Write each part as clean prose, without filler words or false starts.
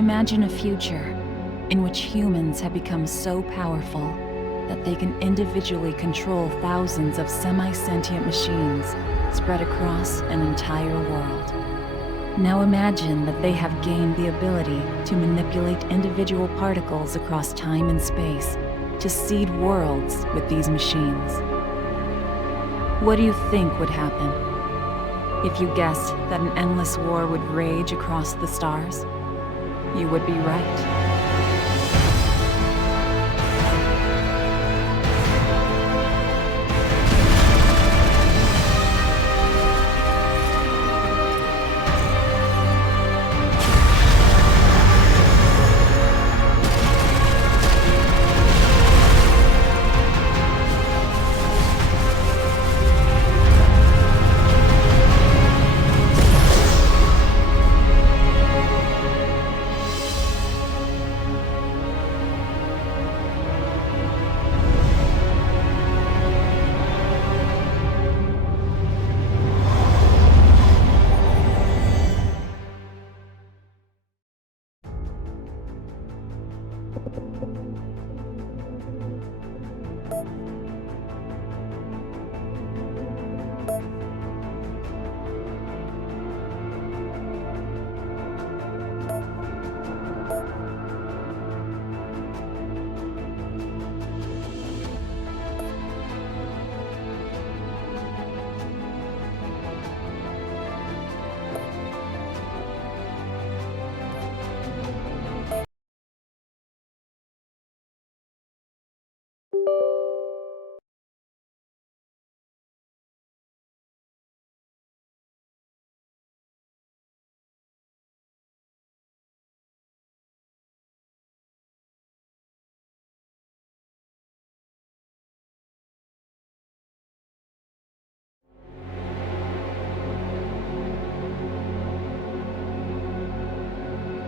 Imagine a future in which humans have become so powerful that they can individually control thousands of semi-sentient machines spread across an entire world. Now imagine that they have gained the ability to manipulate individual particles across time and space to seed worlds with these machines. What do you think would happen if you guessed that an endless war would rage across the stars? You would be right.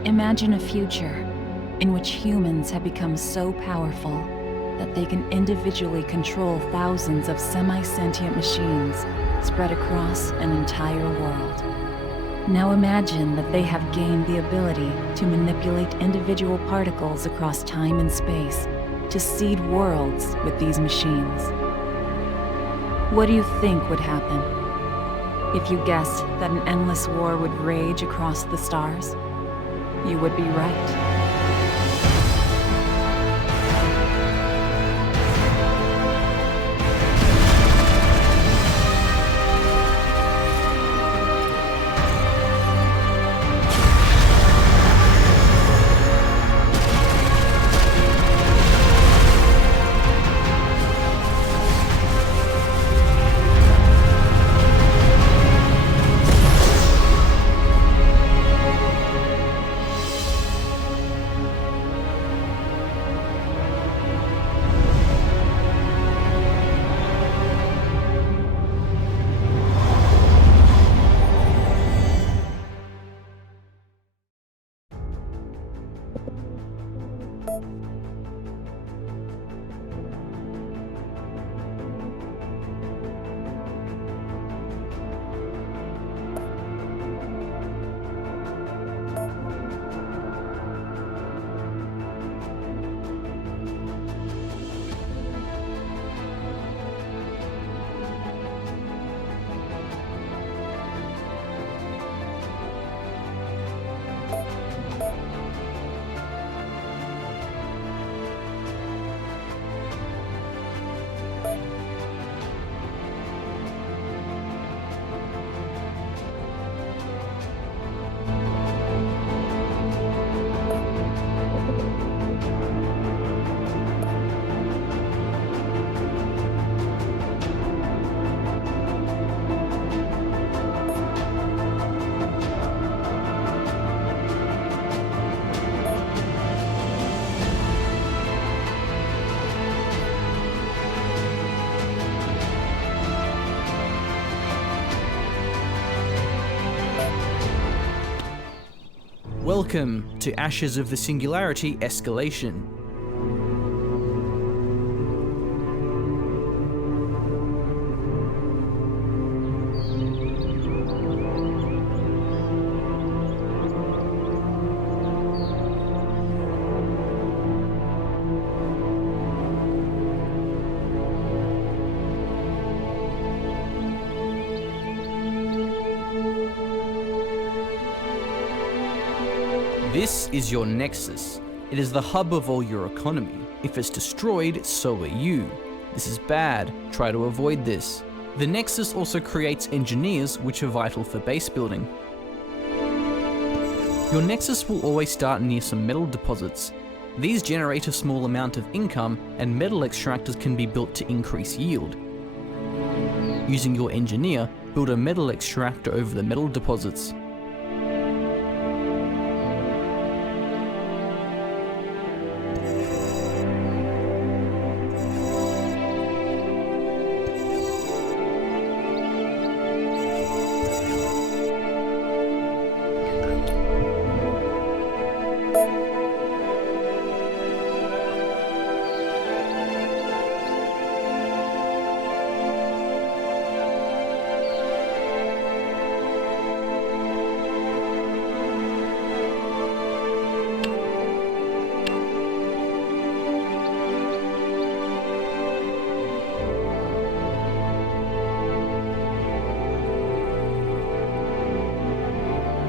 Imagine a future in which humans have become so powerful that they can individually control thousands of semi-sentient machines spread across an entire world. Now imagine that they have gained the ability to manipulate individual particles across time and space to seed worlds with these machines. What do you think would happen if you guessed that an endless war would rage across the stars? You would be right. Welcome to Ashes of the Singularity Escalation. This is your nexus. It is the hub of all your economy. If it's destroyed, so are you. This is bad. Try to avoid this. The nexus also creates engineers, which are vital for base building. Your nexus will always start near some metal deposits. These generate a small amount of income, and metal extractors can be built to increase yield. Using your engineer, build a metal extractor over the metal deposits.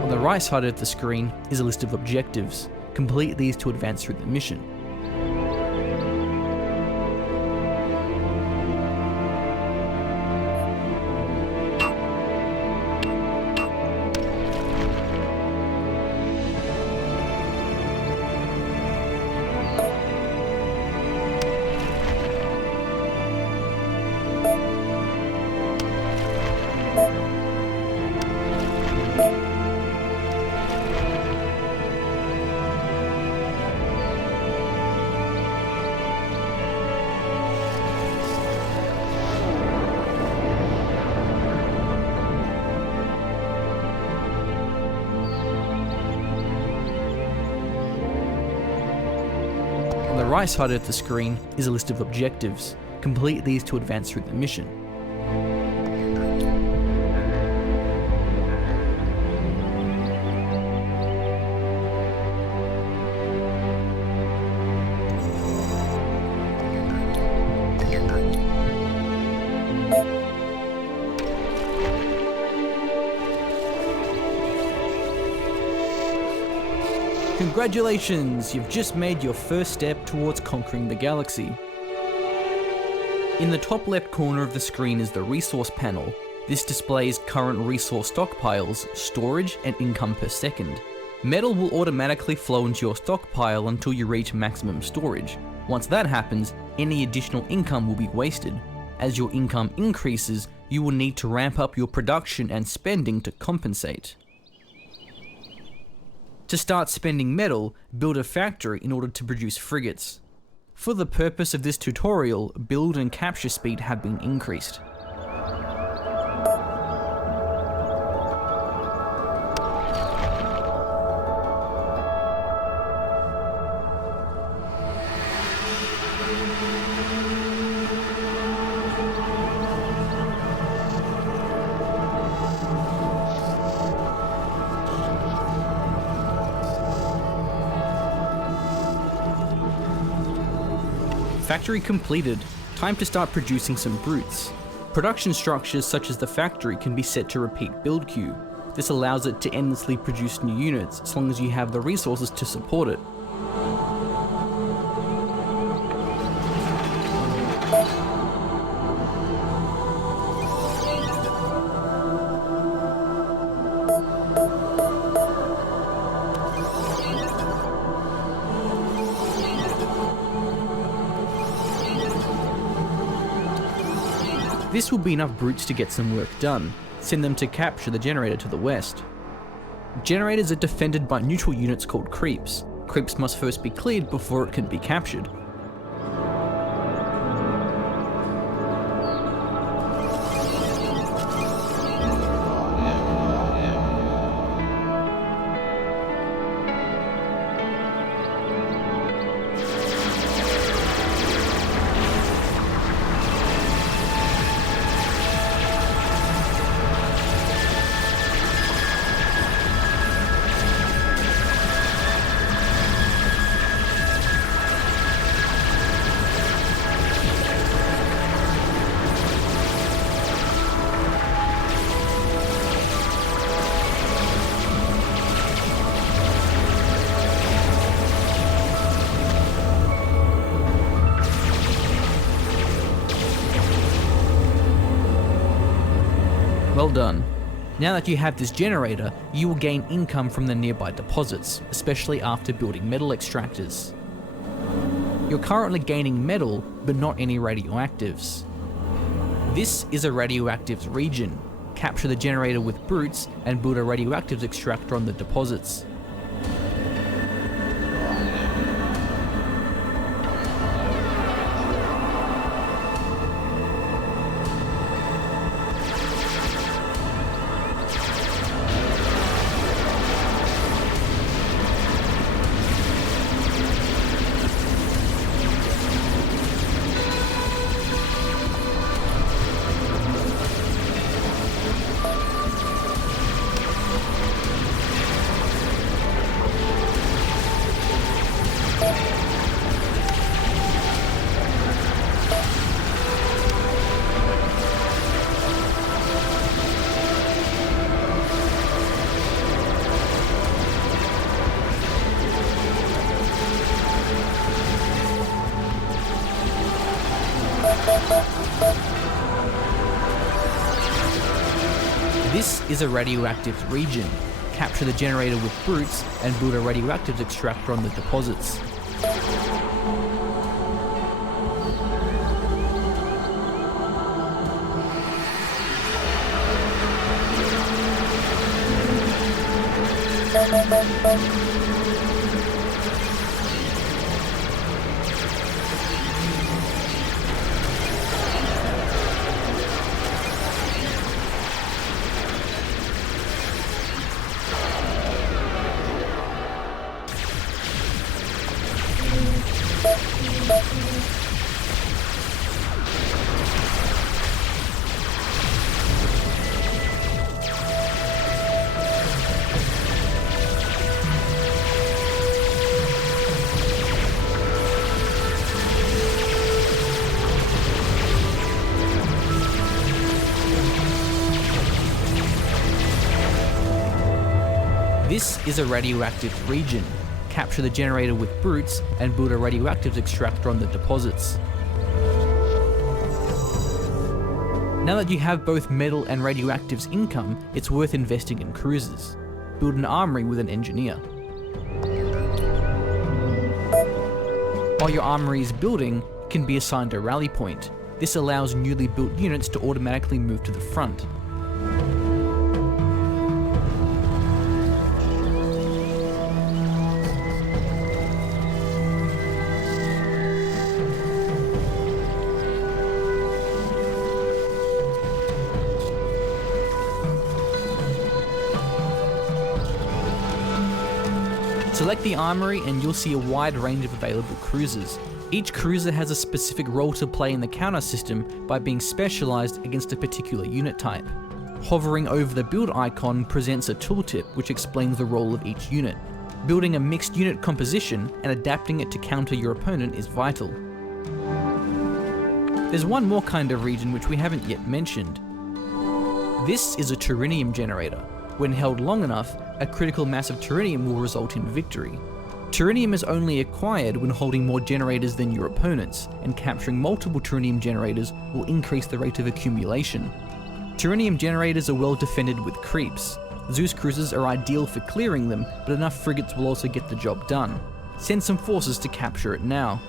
On the right side of the screen is a list of objectives. Complete these to advance through the mission. On the right side of the screen is a list of objectives. Complete these to advance through the mission. Congratulations! You've just made your first step towards conquering the galaxy. In the top left corner of the screen is the resource panel. This displays current resource stockpiles, storage, and income per second. Metal will automatically flow into your stockpile until you reach maximum storage. Once that happens, any additional income will be wasted. As your income increases, you will need to ramp up your production and spending to compensate. To start spending metal, build a factory in order to produce frigates. For the purpose of this tutorial, build and capture speed have been increased. Factory completed. Time to start producing some brutes. Production structures such as the factory can be set to repeat build queue. This allows it to endlessly produce new units as long as you have the resources to support it. This will be enough brutes to get some work done. Send them to capture the generator to the west. Generators are defended by neutral units called creeps. Creeps must first be cleared before it can be captured. Well done. Now that you have this generator, you will gain income from the nearby deposits, especially after building metal extractors. You're currently gaining metal, but not any radioactives. This is a radioactives region. Capture the generator with brutes and build a radioactives extractor on the deposits. This is a radioactives region. Capture the generator with brutes and build a radioactives extractor on the deposits. This is a radioactive region. Capture the generator with brutes and build a radioactives extractor on the deposits. Now that you have both metal and radioactives income, it's worth investing in cruisers. Build an armory with an engineer. While your armory is building, it can be assigned a rally point. This allows newly built units to automatically move to the front. Select the armory and you'll see a wide range of available cruisers. Each cruiser has a specific role to play in the counter system by being specialized against a particular unit type. Hovering over the build icon presents a tooltip which explains the role of each unit. Building a mixed unit composition and adapting it to counter your opponent is vital. There's one more kind of region which we haven't yet mentioned. This is a Turinium generator. When held long enough, a critical mass of Turinium will result in victory. Turinium is only acquired when holding more generators than your opponents, and capturing multiple Turinium generators will increase the rate of accumulation. Turinium generators are well defended with creeps. Zeus cruisers are ideal for clearing them, but enough frigates will also get the job done. Send some forces to capture it now.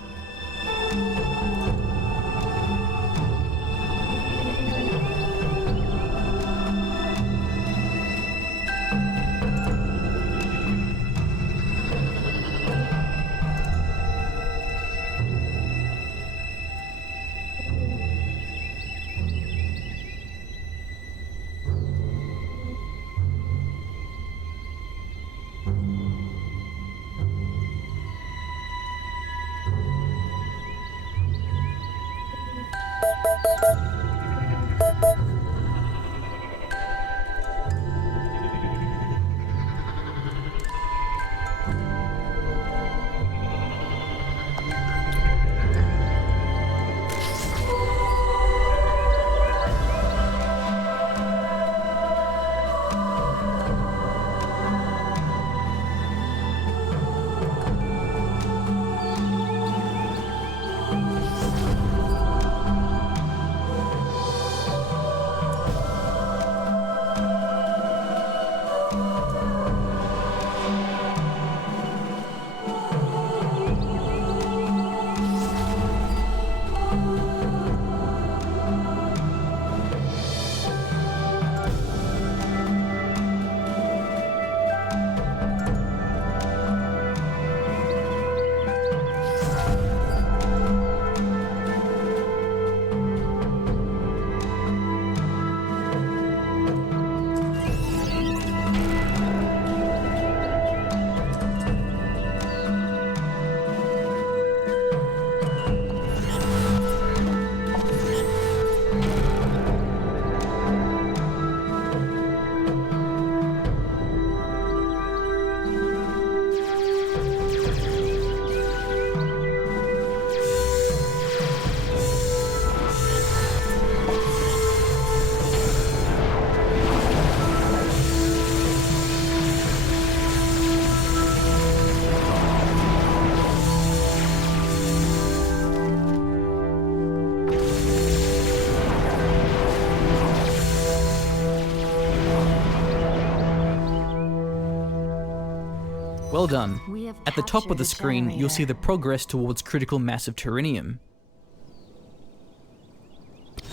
Well done. We have At the top of captured the screen, you'll see the progress towards critical mass of terrenium.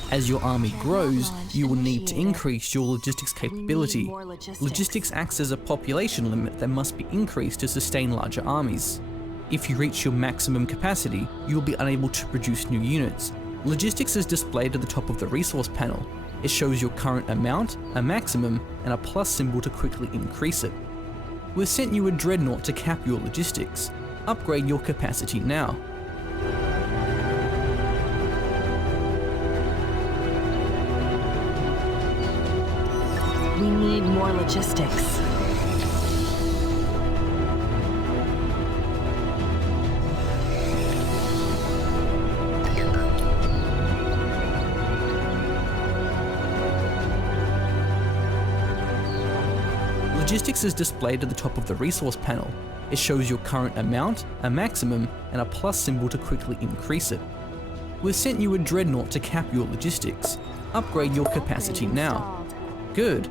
As your army grows, you will need to increase your logistics capability. Logistics acts as a population limit that must be increased to sustain larger armies. If you reach your maximum capacity, you will be unable to produce new units. Logistics is displayed at the top of the resource panel. It shows your current amount, a maximum, and a plus symbol to quickly increase it. We've sent you a dreadnought to cap your logistics. Upgrade your capacity now. We need more logistics. Logistics is displayed at the top of the resource panel. It shows your current amount, a maximum, and a plus symbol to quickly increase it. We've sent you a dreadnought to cap your logistics. Upgrade your capacity now. Good.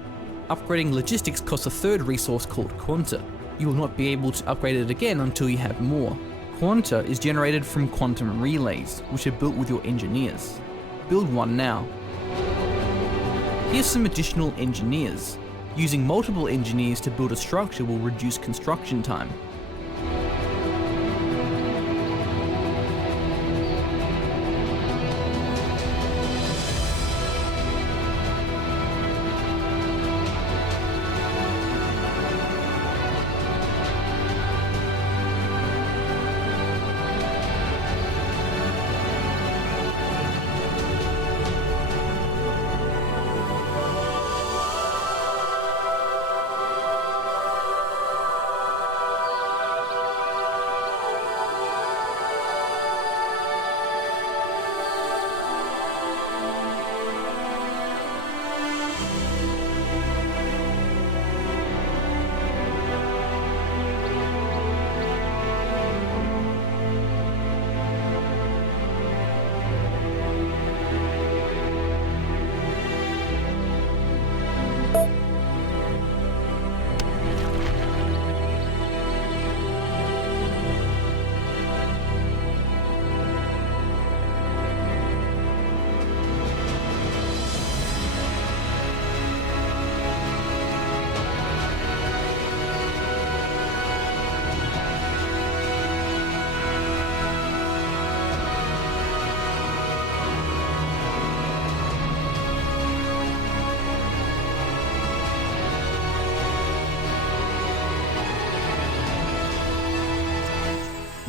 Upgrading logistics costs a third resource called quanta. You will not be able to upgrade it again until you have more. Quanta is generated from quantum relays, which are built with your engineers. Build one now. Here's some additional engineers. Using multiple engineers to build a structure will reduce construction time.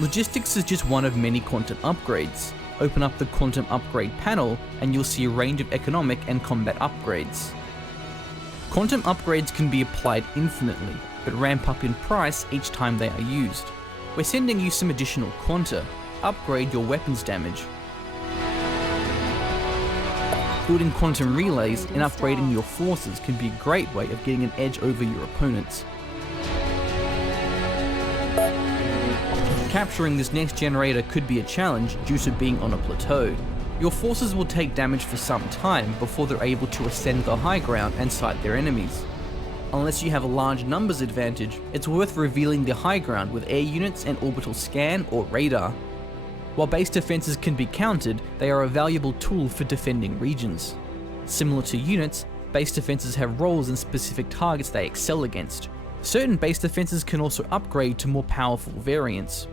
Logistics is just one of many quantum upgrades. Open up the quantum upgrade panel and you'll see a range of economic and combat upgrades. Quantum upgrades can be applied infinitely, but ramp up in price each time they are used. We're sending you some additional quanta. Upgrade your weapons damage. Building quantum relays and upgrading your forces can be a great way of getting an edge over your opponents. Capturing this next generator could be a challenge due to being on a plateau. Your forces will take damage for some time before they're able to ascend the high ground and sight their enemies. Unless you have a large numbers advantage, it's worth revealing the high ground with air units and orbital scan or radar. While base defenses can be countered, they are a valuable tool for defending regions. Similar to units, base defenses have roles and specific targets they excel against. Certain base defenses can also upgrade to more powerful variants.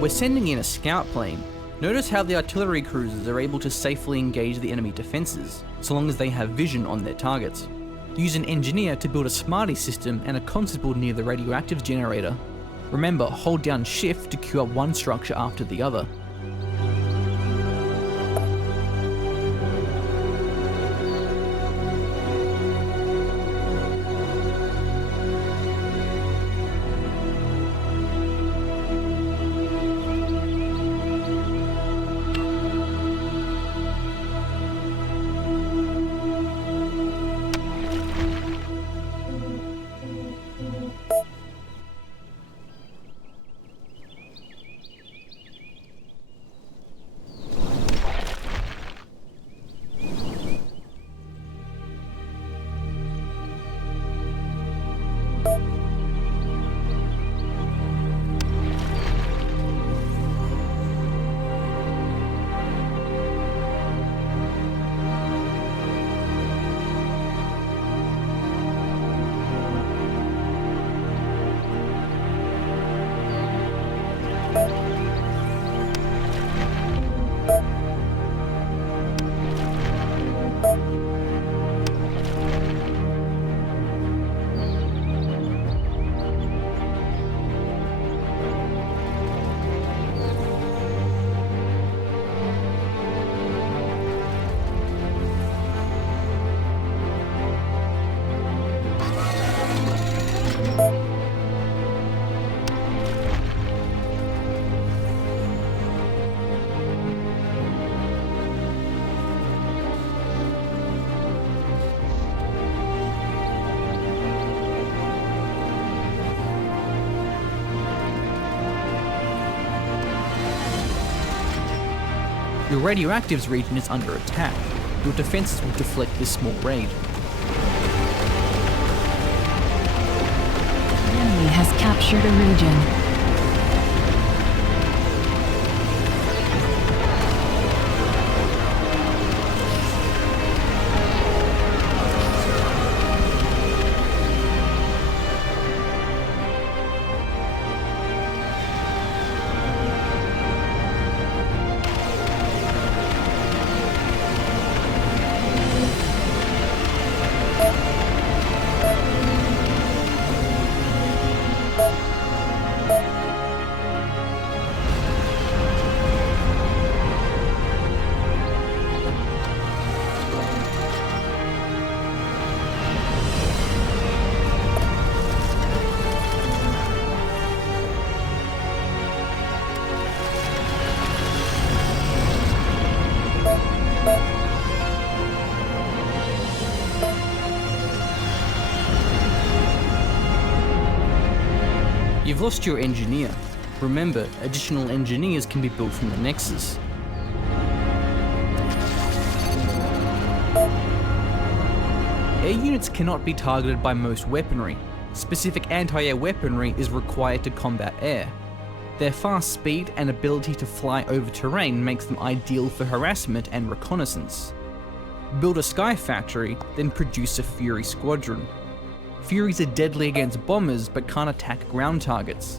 We're sending in a scout plane. Notice how the artillery cruisers are able to safely engage the enemy defenses, so long as they have vision on their targets. Use an engineer to build a smarty system and a constable near the radioactives generator. Remember, hold down shift to queue up one structure after the other. Your radioactives region is under attack. Your defenses will deflect this small raid. The enemy has captured a region. You've lost your engineer. Remember, additional engineers can be built from the Nexus. Air units cannot be targeted by most weaponry. Specific anti-air weaponry is required to combat air. Their fast speed and ability to fly over terrain makes them ideal for harassment and reconnaissance. Build a Sky Factory, then produce a Fury Squadron. Furies are deadly against bombers but can't attack ground targets.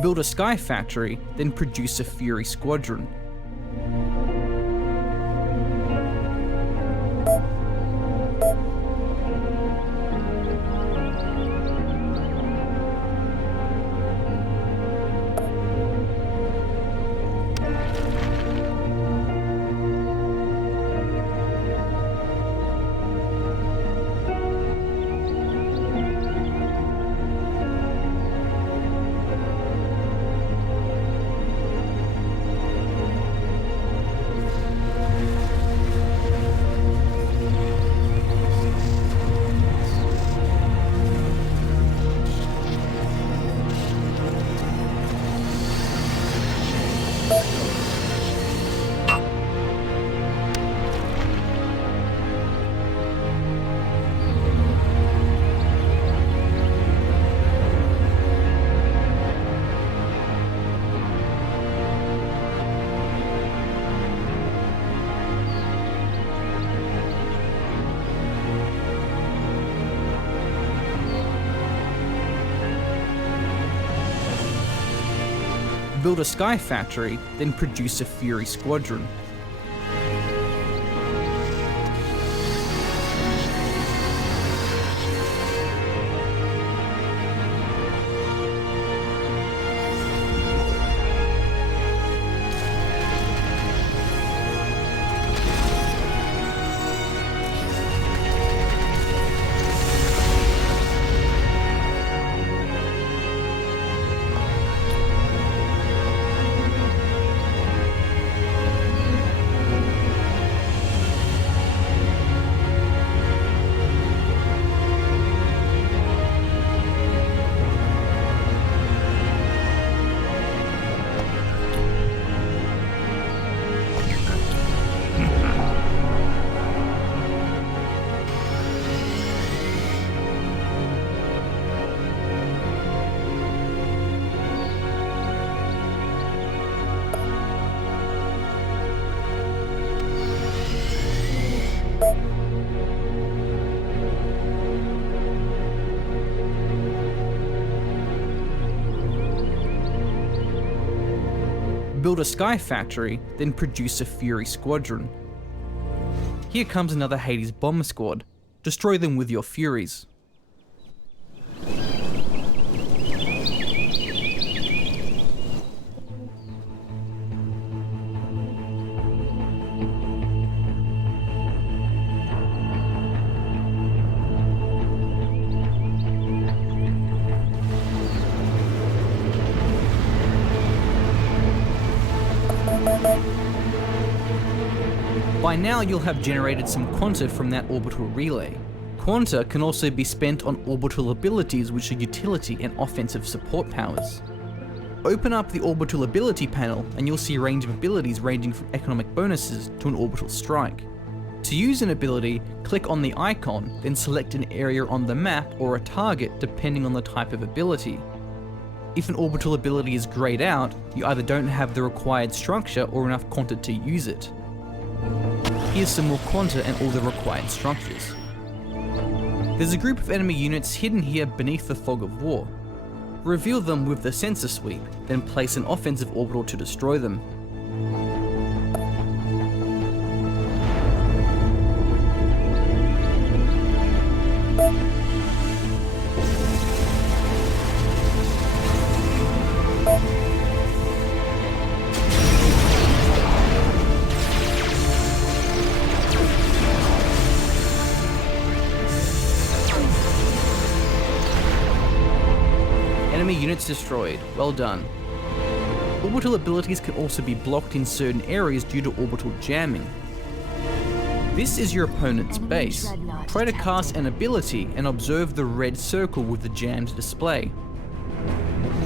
Build a Sky Factory, then produce a Fury Squadron. Build a sky factory, then produce a Fury squadron. Build a sky factory, then produce a Fury squadron. Here comes another Hades bomber squad. Destroy them with your Furies. By now you'll have generated some quanta from that orbital relay. Quanta can also be spent on orbital abilities which are utility and offensive support powers. Open up the orbital ability panel and you'll see a range of abilities ranging from economic bonuses to an orbital strike. To use an ability, click on the icon, then select an area on the map or a target depending on the type of ability. If an orbital ability is grayed out, you either don't have the required structure or enough quanta to use it. Here's some more quanta and all the required structures. There's a group of enemy units hidden here beneath the fog of war. Reveal them with the sensor sweep, then place an offensive orbital to destroy them. Enemy units destroyed. Well done. Orbital abilities can also be blocked in certain areas due to orbital jamming. This is your opponent's base. Try to cast an ability and observe the red circle with the jammed display.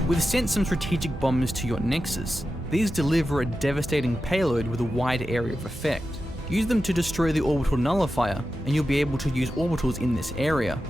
We've sent some strategic bombers to your nexus. These deliver a devastating payload with a wide area of effect. Use them to destroy the orbital nullifier, and you'll be able to use orbitals in this area.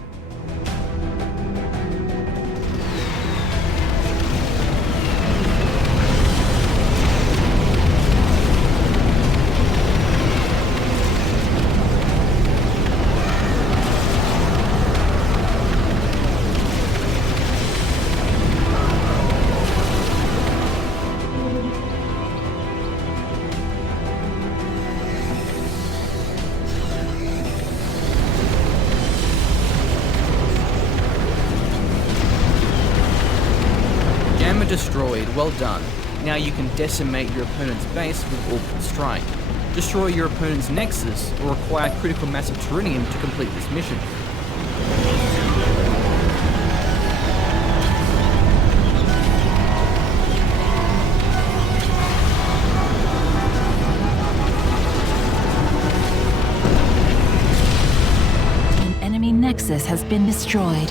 Destroyed, well done. Now you can decimate your opponent's base with orbital strike. Destroy your opponent's nexus or acquire critical mass of Terrenium to complete this mission. An enemy nexus has been destroyed.